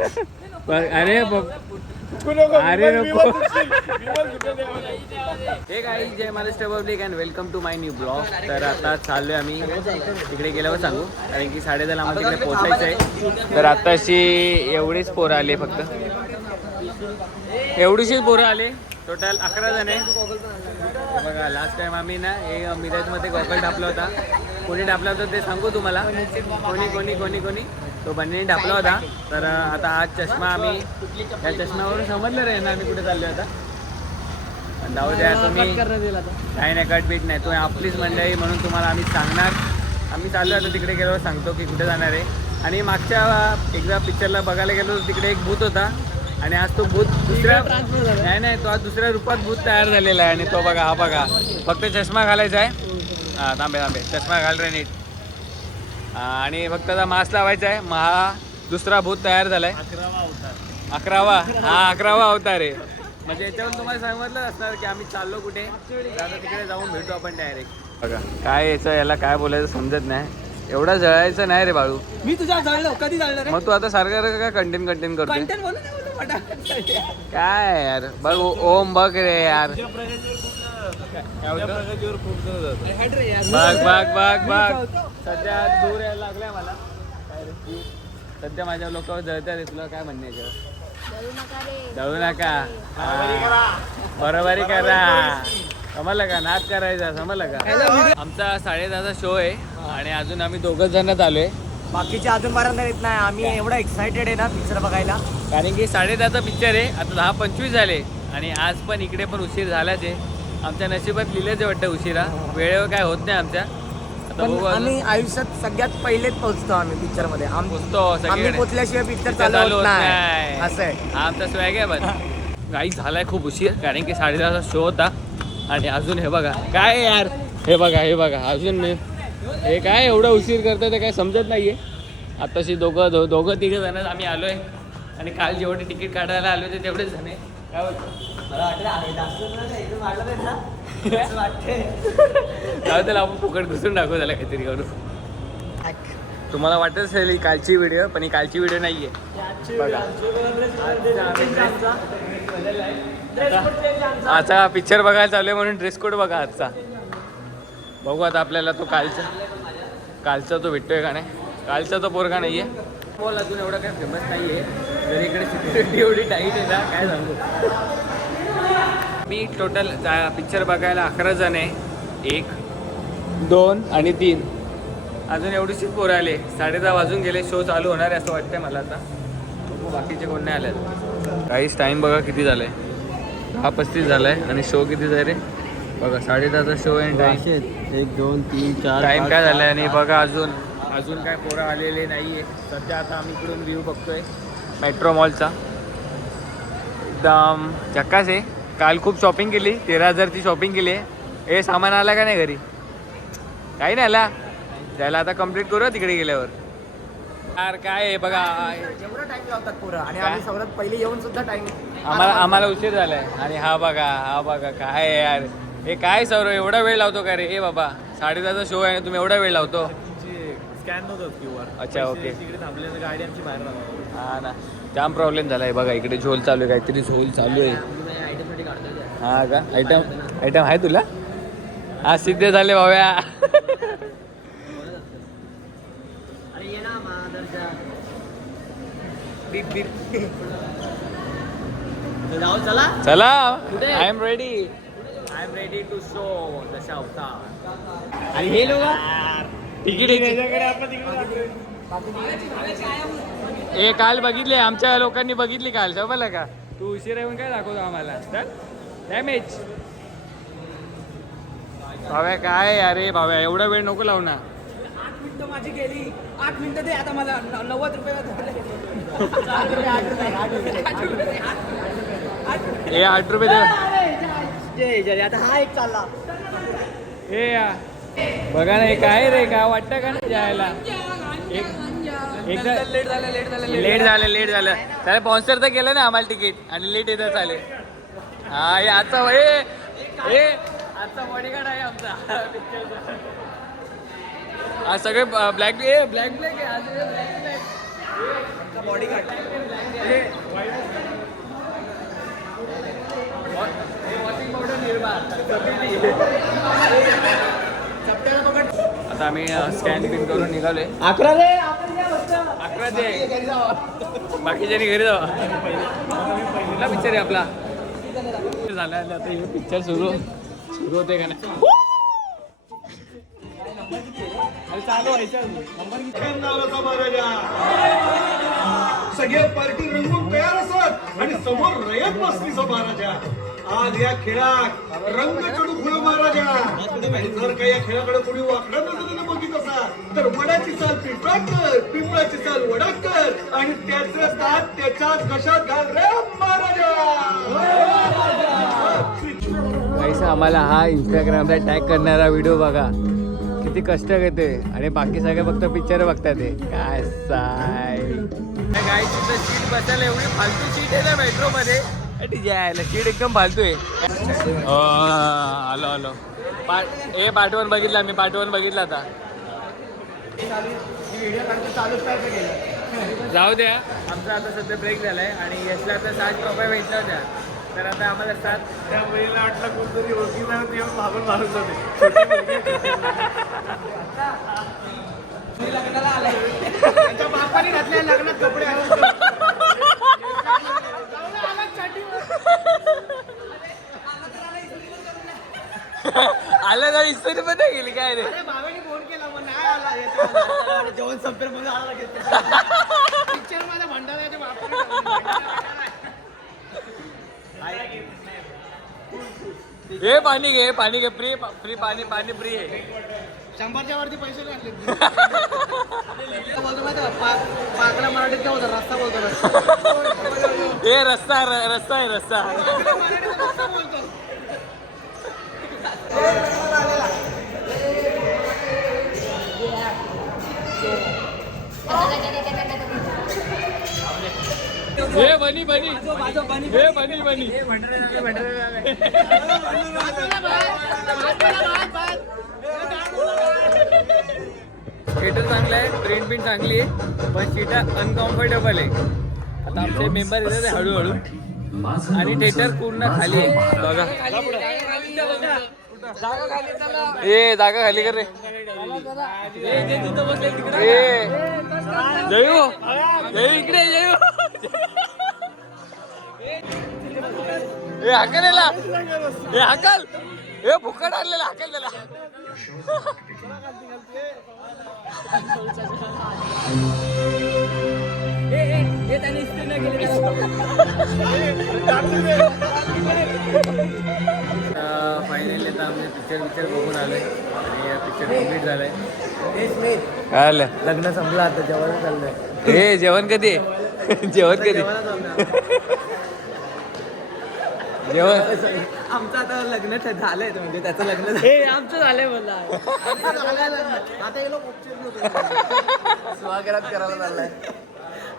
अरे. अरे नको. हे काही जय Maharashtra public and welcome to my new blog तर आता चाललोय आम्ही. तिकडे गेल्यावर सांगू. कारण की साडेदहाला आम्हाला तिकडे पोचायचं आहे तर आताशी एवढीच पोरं आली फक्त. एवढीशीच पोरं आले. टोटल अकरा जण आहे. बघा लास्ट टाइम आम्ही ना हे मिरजमध्ये गॉगल टाकला होता. कोणी टाकला होता ते सांगू तुम्हाला. कोणी कोणी कोणी कोणी? तो बन्नीने टाकला होता. तर आता आज चष्मा आम्ही त्या चष्म्यावरून समजलं रे ना आम्ही कुठे चाललो आता. पण जाऊ द्या तुम्ही काही नाही कट बीट नाही. तो आपलीच मंडळी म्हणून तुम्हाला आम्ही सांगणार. आम्ही चाललो आता तिकडे गेल्यावर सांगतो की कुठे जाणार आहे. आणि मागच्या एकदा पिक्चरला बघायला गेलो तिकडे एक भूत होता. आणि आज तो भूत दुसऱ्या नाही नाही तो आज दुसऱ्या रूपात भूत तयार झालेला आहे. आणि तो बघा हा बघा. फक्त चष्मा घालायचा आहे. हां थांबे थांबे. चष्मा घाल रे नीट. हा, आणि फक्त आता मास्क लावायचा आहे. मग हा दुसरा भूत तयार झालाय. अकरावा हा अकरावा अवतार आहे. म्हणजे याच्यावरून तुम्हाला समजलं असणार की आम्ही चाललो कुठे? आता तिकडे जाऊन भेटू आपण डायरेक्ट बघा काय याचं याला काय बोलायचं समजत नाही. एवढं जळायचं नाही रे बाळू. मी तुझ्या जळलो कधी जळलं रे मग तू आता सारखं काय बोललो, पटापट जळले. काय यार? बघ ओम बघ रे यार. बघ बघ बघ बघ. सध्या दूर यायला लागलाय मला? सध्या माझ्या लोकांवर जळत्या रे तुला काय म्हणणे याच्यावर जळू नका. बरोबरी करा. समजलं का? नाच करायचा समजलं का? आमचा साडेदहाचा शो आहे आणि अजून आम्ही दोघच जण आलोय. बाकीचे अजून पर्यंत येत नाही. आम्ही एवढा एक्साइटेड आहे ना पिक्चर बघायला. कारण की साडेदहाचा पिक्चर आहे. आता दहा पंचवीस झाले. आणि आज पण इकडे पण उशीर झालाच आहे. आमच्या नशिबात लिहिलंच आहे वाटतं उशिरा. वेळेवर काय होत नाही आमच्या. पण बघू. आम्ही आयुष्यात सगळ्यात पहिलेच पोहोचतो आम्ही पिक्चरमध्ये आम- पोचतो आम्ही सगळीकडे पोचल्याशिवाय पिक्चर चालू होत नाही. असं आहे. हा आमचा स्वॅग आहे बस काही झालाय खूप उशीर कारण की साडेदहाचा शो होता. आणि अजून हे बघा. काय यार? हे बघा हे बघा. अजून मी हे काय एवढं उशीर करतं ते काय समजत नाहीये. आताशी दोघं दो दोघं तिघं जण आम्ही आलोय. आणि काल जेवढे तिकीट काढायला आलो होते तेवढेच जण आहे. काय बोलतो? जाऊ त्याला आपण फुकट घुसून टाकू त्याला काहीतरी करू. तुम्हाला वाटत असेल ही कालची व्हिडिओ पण ही कालची व्हिडिओ नाहीये. बघा. आजचा पिक्चर बघायला चालू आहे म्हणून ड्रेस कोड बघा आजचा. बघू आता आपल्याला तो कालचा. कालचा तो भेटतोय का नाही? कालचा तो पोरगा नाहीये. बॉल अजून एवढा काय फेमस नाहीये. जर इकडे सिक्युरिटी एवढी टाईट आहे ना काय सांगू. मी टोटल पिक्चर बघायला अकरा जण आहे. एक दोन आणि तीन. अजून एवढीशीच पोरं आले. साडे दहा वाजून गेले. शो चालू होणार आहे असं वाटतंय मला आता. बाकीचे कोण नाही आले काहीच टाईम बघा किती झालाय. दहा पस्तीस झालाय. आणि शो किती झाले? रे बघा साडे दहाचा शो आहे टाईम एक दोन तीन चार टाईम काय झालाय आणि बघा अजून. अजून काय पोरं आलेले नाही आहे सध्या आता आम्ही इकडून व्ह्यू बघतोय. मेट्रो मॉलचा एकदम झक्कास आहे. काल खूप शॉपिंग केली तेरा हजारची शॉपिंग केली. आहे हे सामान आला का नाही घरी? काही नाही आला. त्याला आता कंप्लीट करू तिकडे गेल्यावर. यार काय आहे बघा. एवढा टाइम लावतात पोरं. आणि? आम्ही सगळ्यात पहिले येऊन सुद्धा टाइम आम्हाला आम्हाला उशीर झालाय. आणि हा बघा हा बघा काय आहे यार? हे काय सर एवढा वेळ लावतो का रे? ए बाबा साडेदहाचा शो आहे आणि तुम्ही एवढा वेळ लावतो. स्कॅन नव्हतं क्यू आर अच्छा ओके. गाडी आमची बाहेर हा ना. जाम प्रॉब्लेम झालाय. बघा इकडे झोल चालू आहे काहीतरी झोल चालू आहे. हा का? आयटम आयटम आहे तुला? हा सिद्ध झाले भाव्या. चला. चला. I am ready I am ready to show Dashavatar. आणि हे लोक? तिकीट ए काल बघितले आमच्या लोकांनी बघितली काल. समजलं का? तू उशीर येऊन काय दाखवतो आम्हाला? डॅमेज भाव्या काय अरे भाव्या? एवढा वेळ नको लावू ना. आठ मिनिटं माझी गेली. आठ मिनिटं दे आता मला. न- नव्वद रुपये आठ रुपये आठ रुपये आठ रुपये आठ रुपये आठ रुपये ए आठ रुपये दे. जय जय आता हा एक चालला. या. बघा ना हे काय रे? काय वाटतं का नाही जायला? एक एकदा लेट झालं लेट झालं लेट झालं. लेट झालं त्याला स्पॉन्सर तर केलं ना आम्हाला तिकीट आणि लेट येतं चालेल. हा हे आजचा ए ए आजचा बॉडीगार्ड आहे आमचा. पिक्चरचा आज सगळे ब्लॅक ए ब्लॅक ब्लॅक आहे. आज ब्लॅक ब्लॅक बॉडी गार्ड आता आम्ही स्कॅन बिन करून निघालोय. अकरा रे आपण अकरा ते बाकीच्यानी घरी जावा. कुठला पिक्चर आहे आपला? झाला आता हे पिक्चर सुरू सुरू होते का नाही? नावाचा महाराजा. सगळे पार्टी रंगून तयार असत. आणि समोर रयत बसलीचा महाराजा. आज या खेळात रंग चढू खुळ महाराजा. आणि जर काही या खेळाकडे कोणी वाकडं नजरेनं बघित असा तर वडाची चाल पिंपळाकर पिंपळाची चाल वडाकर आणि त्याचं दात त्याच्या घशात घाल रे महाराजा. पैसा आम्हाला हा इंस्टाग्रामला टॅग करणारा व्हिडिओ बघा. किती कष्ट घेते आणि बाकी सगळे फक्त पिक्चर बघतात ते. काय साय. तिथं सीट बसायला एवढी फालतू सीट आहे ना मेट्रो मध्ये. यायला सीट एकदम फालतू आहे. अं, आलो आलो. पार्ट ए पार्ट वन बघितला मी पार्ट वन बघितला आता. जाऊ द्या. आमचा आता सध्या ब्रेक झालाय आणि यशला आता सात रुपये भेटल्या होत्या. तर आता आम्हाला सात त्या मुलीला वाटलं कोणतरी ओळखी नाही होती येऊन मागून मारून जाते लग्नाला आलाय त्यांच्या बापाने घातल्या लग्नात कपडे घालून आलं तर इस्त्री पण नाही गेली काय रे अरे भावाने फोन केला मग नाही आला येतो. जेवण संपेल म्हणून आला पिक्चरमध्ये भंडाऱ्याच्या हे पाणी घे पाणी घे फ्री फ्री पाणी पाणी फ्री आहे. शंभरच्या वरती पैसे लागले बोलतो माहिती पाकरा मराठीत काय होतं रस्ता बोलतो रस्ता हे रस्ता रस्ता आहे. रस्ता मराठीत रस्ता बोलतो. हे बनी बनी. हे बनी बनी. थिएटर चांगलं आहे ट्रेन पण चांगली आहे पण सीटा अनकम्फर्टेबल आहे. आता आमचे मेंबर येतात आहे हळूहळू. आणि थिएटर पूर्ण खाली आहे. बघा. ए जागा खाली कर रे. ए. जयू. जयू इकडे जयू. ए हाकल याला ए हाकल. ए फुकट आणलेला हाकल त्याला. फायनली आता आम्ही पिक्चर पिक्चर बघून आलोय. आणि पिक्चर कंप्लीट झालंय. काय आलं लग्न संपलं आता जेवण चाललंय. हे जेवण कधी? जेवण कधी? जेवण? आमचं आता लग्न झालंय म्हणजे त्याचं लग्न हे आमचं झालंय मला आता हे लोक स्वागत करायला चाललाय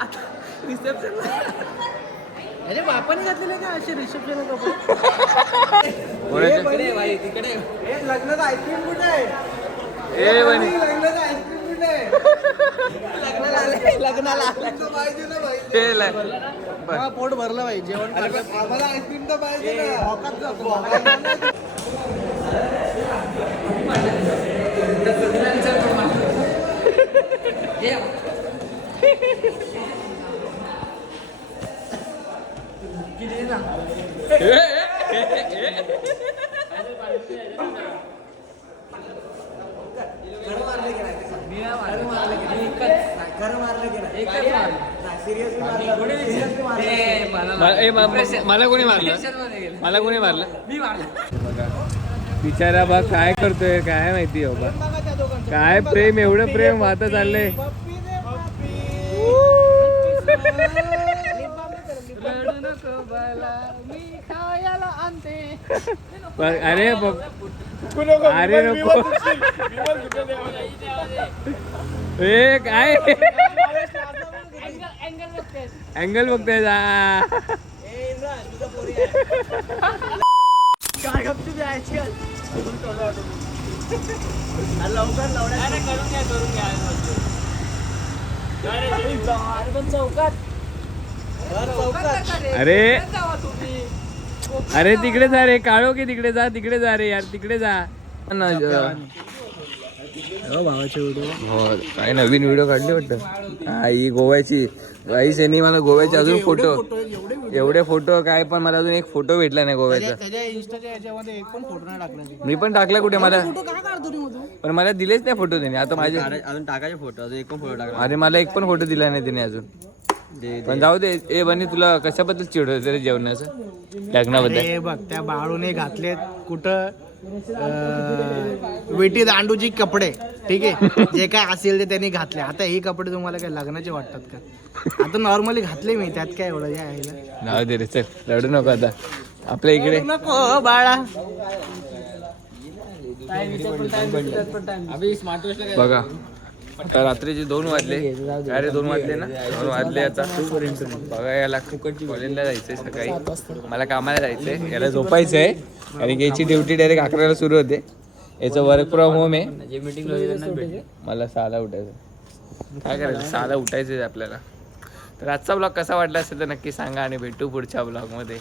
आता रिसेप्शन अरे बापाने घातलेले का? असे रिसेप्शन? भाई तिकडे. लग्नाचं आईस्क्रीम कुठे आहे? लग्नाचं आईस्क्रीम कुठे आहे लग्नाला पाहिजे ते बर. पोट भरलं भाई जेवण आम्हाला आईस्क्रीम तर पाहिजे ना ए, ए, ए, ए. मला कोणी मारलं? मला कोणी मारलं? बिचारा बा काय करतोय काय माहिती हो बा. काय प्रेम एवढं प्रेम वाहत चाललंय. अरे अरे नको. ए काय? अँगल बघतोय जा. अरे. अरे तिकडे जा रे. काढो की तिकडे जा तिकडे जा रे यार तिकडे जा. हो काही नवीन व्हिडिओ काढले वाटतं. हा ही गोव्याची. गाईस यांनी मला गोव्याचे अजून फोटो एवढे फोटो काय पण मला अजून एक फोटो भेटला नाही गोव्याचा. त्याच्या इंस्टाच्या याच्यामध्ये एक पण फोटो नाही टाकला मी पण टाकला कुठे मला काय पण मला दिलेच नाही फोटो त्याने आता माझे अजून टाकायचे फोटो अजून एक पण फोटो टाकला अरे मला एक पण फोटो दिला नाही त्याने अजन. पण जाऊ दे. ए बनी तुला कशाबद्दल चिडवत रे जेवणाचं? लग्नाबद्दल. हे बघ त्या बाळूने घातलेत कुठं? विटी दांडूची कपडे ठीक आहे? जे काय असेल ते त्यांनी घातले. आता हे कपडे तुम्हाला काय लग्नाचे वाटतात का? आता नॉर्मली घातले मी त्यात काय एवढं यायला जाऊ दे रे चल. रडू नको आता. आपल्या इकडे. नको बाळा. बघा. रात्रीचे दोन वाजले अरे दोन वाजले ना? दोन वाजले आता. बघा याला कॉलेजला जायचंय सकाळी. मला कामाला जायचंय. याला झोपायचंय. आणि याची ड्युटी डायरेक्ट अकराला सुरू होते. याचं वर्क फ्रॉम होम आहे. मला सहाला उठायचं काय करायचं? सहाला उठायचं आहे आपल्याला. तर आजचा ब्लॉग कसा वाटला असेल तर नक्की सांगा आणि भेटू पुढच्या ब्लॉगमध्ये